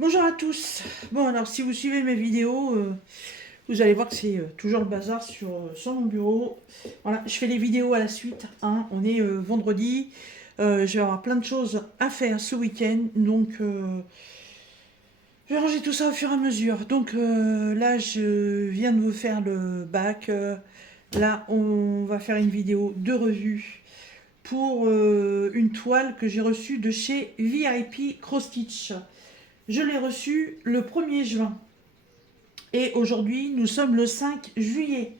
Bonjour à tous. Bon, alors si vous suivez mes vidéos, vous allez voir que c'est toujours le bazar sur mon bureau. Voilà, je fais les vidéos à la suite, hein. On est vendredi. Je vais avoir plein de choses à faire ce week-end. Donc, je vais ranger tout ça au fur et à mesure. Donc, là, je viens de vous faire le bac. Là, on va faire une vidéo de revue pour une toile que j'ai reçue de chez VIP Cross Stitch. Je l'ai reçue le 1er juin. Et aujourd'hui, nous sommes le 5 juillet.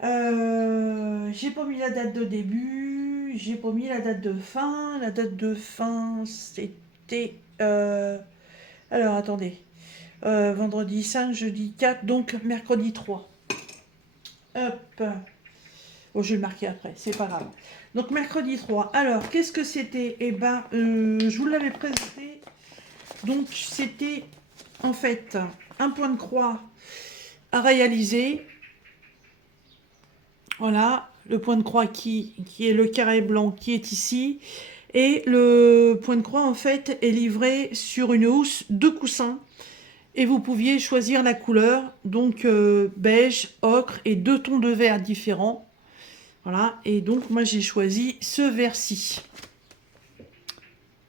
J'ai pas mis la date de début, j'ai pas mis la date de fin. La date de fin, c'était... alors, attendez. Vendredi 5, jeudi 4, donc mercredi 3. Hop. Oh, je vais le marquer après, c'est pas grave. Donc, mercredi 3. Alors, qu'est-ce que c'était? Eh ben, je vous l'avais présenté. Donc, c'était, en fait, un point de croix à réaliser. Voilà, le point de croix qui est le carré blanc qui est ici. Et le point de croix, en fait, est livré sur une housse de coussin. Et vous pouviez choisir la couleur, donc beige, ocre et 2 tons de vert différents. Voilà, et donc moi j'ai choisi ce vert-ci.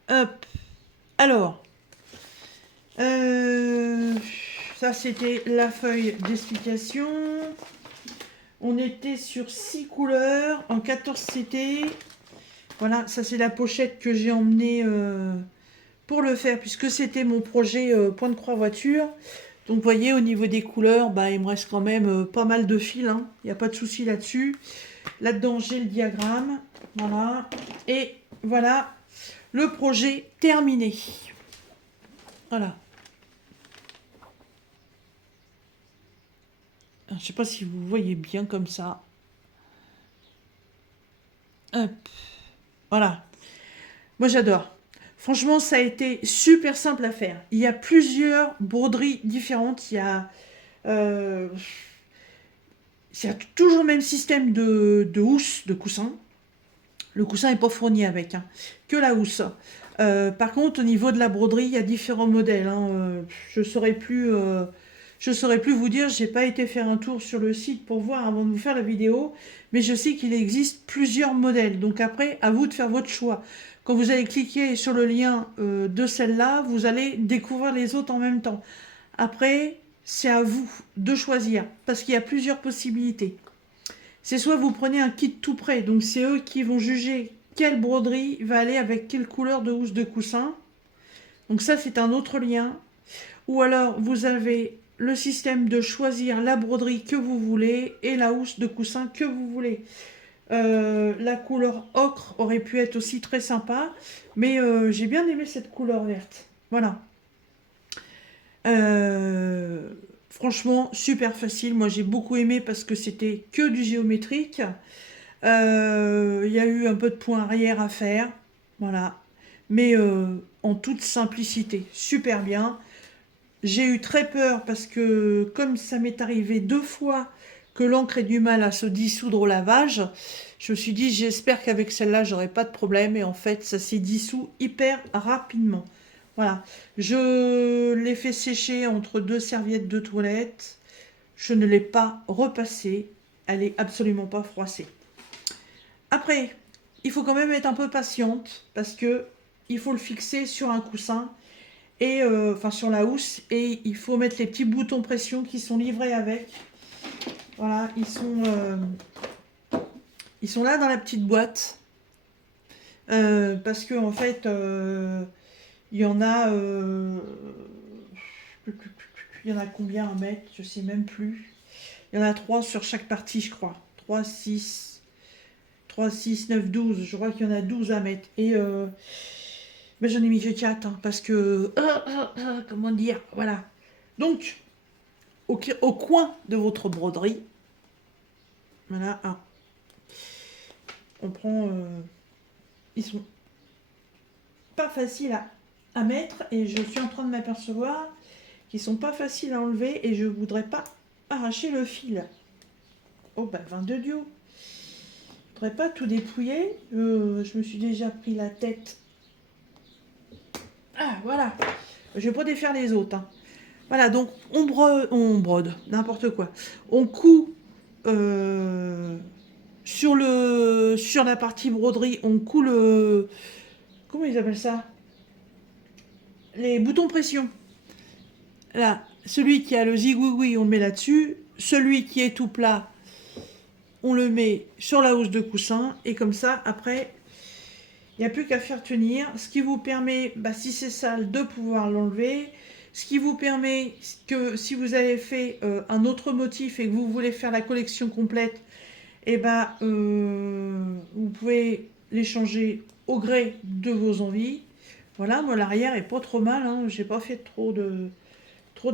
Hop, alors, euh, ça c'était la feuille d'explication. On était sur 6 couleurs en 14 CT. Voilà, ça c'est la pochette que j'ai emmenée pour le faire, puisque c'était mon projet point de croix voiture. Donc vous voyez, au niveau des couleurs, bah, il me reste quand même pas mal de fils, hein. Il n'y a pas de souci là-dessus. Là-dedans, j'ai le diagramme. Voilà. Et voilà le projet terminé. Voilà. Je ne sais pas si vous voyez bien comme ça. Hop. Voilà. Moi, j'adore. Franchement, ça a été super simple à faire. Il y a plusieurs broderies différentes. Euh, il y a toujours le même système de housse, de coussin. Le coussin n'est pas fourni avec, hein, que la housse. Par contre, au niveau de la broderie, il y a différents modèles, hein. Je saurais plus, je saurais plus vous dire. J'ai pas été faire un tour sur le site pour voir avant de vous faire la vidéo, mais je sais qu'il existe plusieurs modèles. Donc après, à vous de faire votre choix. Quand vous allez cliquer sur le lien de celle-là, vous allez découvrir les autres en même temps. Après, c'est à vous de choisir parce qu'il y a plusieurs possibilités. C'est soit vous prenez un kit tout prêt, donc c'est eux qui vont juger quelle broderie va aller avec quelle couleur de housse de coussin. Donc ça, c'est un autre lien. Ou alors, vous avez le système de choisir la broderie que vous voulez et la housse de coussin que vous voulez. La couleur ocre aurait pu être aussi très sympa, mais j'ai bien aimé cette couleur verte. Voilà. Euh, Franchement, super facile. Moi, j'ai beaucoup aimé parce que c'était que du géométrique. Il y a eu un peu de point arrière à faire, voilà. Mais en toute simplicité, super bien. J'ai eu très peur parce que comme ça m'est arrivé 2 fois que l'encre ait du mal à se dissoudre au lavage, je me suis dit j'espère qu'avec celle-là j'aurai pas de problème et en fait ça s'est dissous hyper rapidement. Voilà, je l'ai fait sécher entre 2 serviettes de toilette. Je ne l'ai pas repassée, elle est absolument pas froissée. Après, il faut quand même être un peu patiente parce que il faut le fixer sur un coussin et enfin sur la housse et il faut mettre les petits boutons pression qui sont livrés avec. Voilà, ils sont là dans la petite boîte parce que en fait il y en a il y en a combien à mettre, je sais même plus. Il y en a 3 sur chaque partie, je crois. 3, 6, 9, 12. Je crois qu'il y en a 12 à mettre. Et mais j'en ai mis que 4 hein, parce que comment dire, voilà. Donc au coin de votre broderie, voilà, on prend, ils sont pas faciles à mettre et je suis en train de m'apercevoir qu'ils sont pas faciles à enlever et je voudrais pas arracher le fil. Oh bah vin de Dieu, je voudrais pas tout dépouiller. Je me suis déjà pris la tête. Ah voilà. Je vais pas défaire les autres, hein. Voilà, donc on brode, n'importe quoi. On coud sur la partie broderie, on coud le... Comment ils appellent ça? Les boutons pression. Là, celui qui a le zigouigoui, on le met là-dessus. Celui qui est tout plat, on le met sur la housse de coussin. Et comme ça, après, il n'y a plus qu'à faire tenir. Ce qui vous permet, bah, si c'est sale, de pouvoir l'enlever. Ce qui vous permet que si vous avez fait un autre motif et que vous voulez faire la collection complète, et ben, vous pouvez les changer au gré de vos envies. Voilà, moi l'arrière est pas trop mal, hein. J'ai pas fait trop de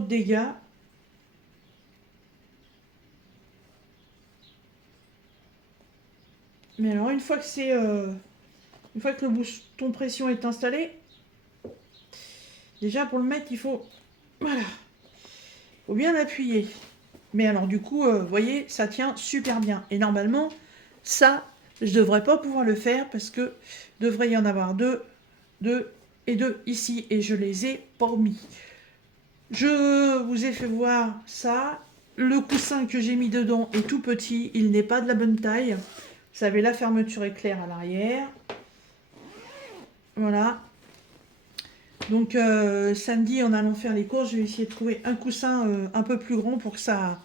dégâts. Mais alors une fois que une fois que le bouton pression est installé, déjà pour le mettre il faut, voilà, faut bien appuyer. Mais alors du coup, vous voyez, ça tient super bien. Et normalement, ça, je devrais pas pouvoir le faire parce que devrait y en avoir deux et deux ici et je les ai pas mis. Je vous ai fait voir ça. Le coussin que j'ai mis dedans est tout petit, il n'est pas de la bonne taille. Vous savez, la fermeture éclair à l'arrière. Voilà. Donc samedi, en allant faire les courses, je vais essayer de trouver un coussin un peu plus grand pour que ça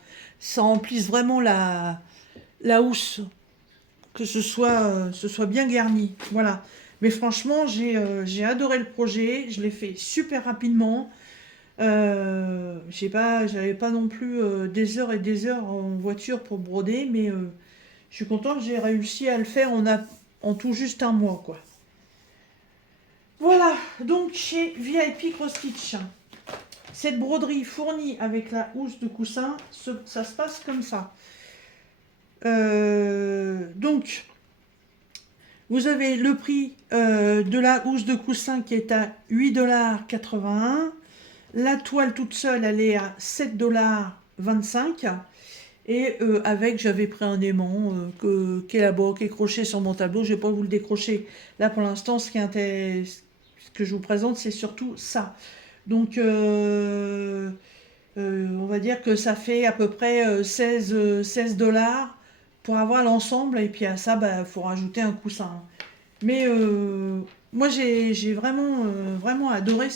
remplisse vraiment la housse, que ce soit bien garni. Voilà. Mais franchement, j'ai adoré le projet. Je l'ai fait super rapidement. J'avais pas non plus des heures et des heures en voiture pour broder, mais je suis contente, j'ai réussi à le faire en tout juste un mois, quoi. Voilà, donc chez VIP Cross Stitch, cette broderie fournie avec la housse de coussin, ça se passe comme ça. Donc, vous avez le prix de la housse de coussin qui est à 8,81 $. La toile toute seule, elle est à 7,25 $. Et avec, j'avais pris un aimant qui est là-bas, qui est croché sur mon tableau. Je ne vais pas vous le décrocher. Là, pour l'instant, ce que je vous présente, c'est surtout ça. Donc, on va dire que ça fait à peu près 16 $ pour avoir l'ensemble. Et puis à ça, bah, faut rajouter un coussin. Mais moi, j'ai vraiment, vraiment adoré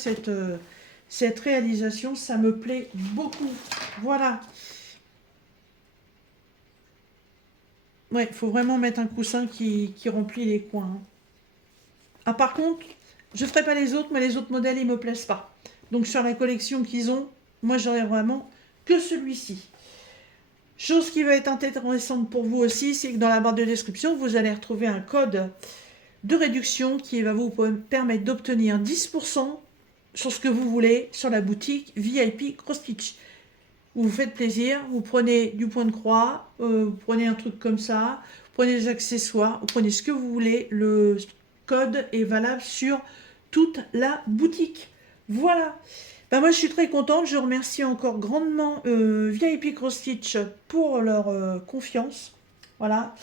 cette réalisation. Ça me plaît beaucoup. Voilà. Ouais, il faut vraiment mettre un coussin qui remplit les coins, hein. Ah, par contre, je ne ferai pas les autres, mais les autres modèles, ils me plaisent pas. Donc sur la collection qu'ils ont, moi, j'aurai vraiment que celui-ci. Chose qui va être intéressante pour vous aussi, c'est que dans la barre de description, vous allez retrouver un code de réduction qui va vous permettre d'obtenir 10% sur ce que vous voulez sur la boutique VIP Cross Stitch. Vous vous faites plaisir, vous prenez du point de croix, vous prenez un truc comme ça, vous prenez des accessoires, vous prenez ce que vous voulez. Le code est valable sur toute la boutique. Voilà. Ben moi, je suis très contente. Je remercie encore grandement VIP Cross Stitch pour leur confiance. Voilà.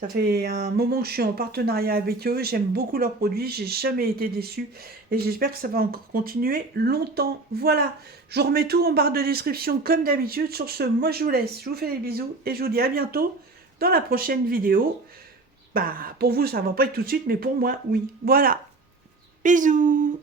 Ça fait un moment que je suis en partenariat avec eux. J'aime beaucoup leurs produits. J'ai jamais été déçue. Et j'espère que ça va encore continuer longtemps. Voilà. Je vous remets tout en barre de description comme d'habitude. Sur ce, moi je vous laisse. Je vous fais des bisous. Et je vous dis à bientôt dans la prochaine vidéo. Bah, pour vous, ça va pas être tout de suite. Mais pour moi, oui. Voilà. Bisous.